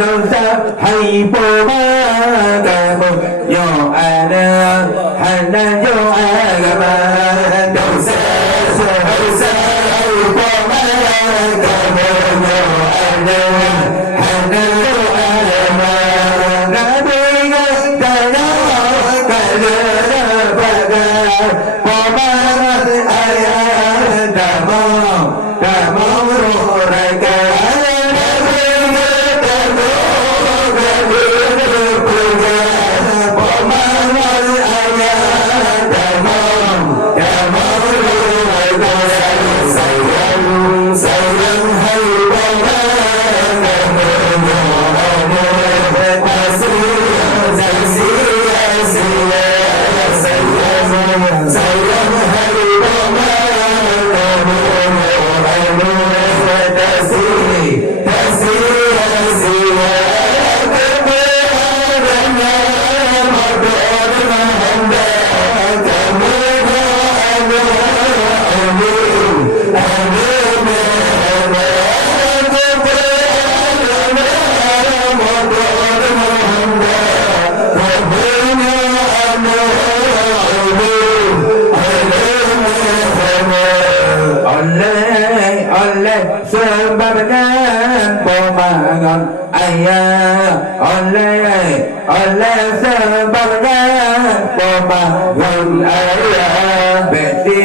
dosa hai po ma ca mô yo a na han na yo a ga ma dosa hai po ma ca mô yo a na han na yo a ga ma na bi ga ta na ka le na ba ga po ma a ya da ma ro ra ga sebabkan pemangan ayah oleh sebabkan pemangan ayah beti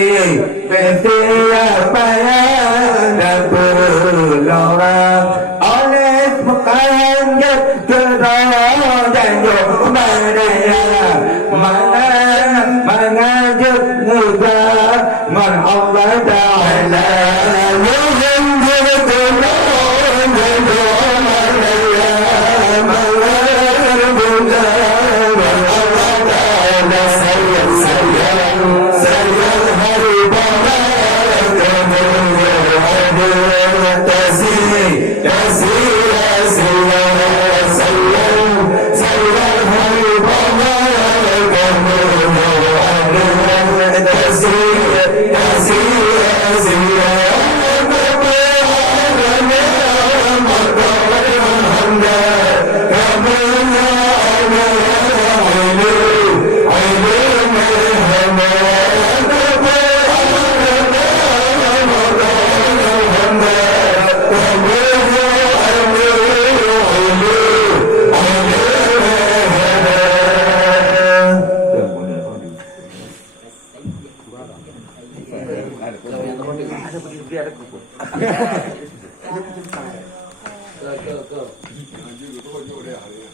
apa yang dan berlorang oleh mengangkat kedua dan jauh mengajak negara man Allah Ta'ala ada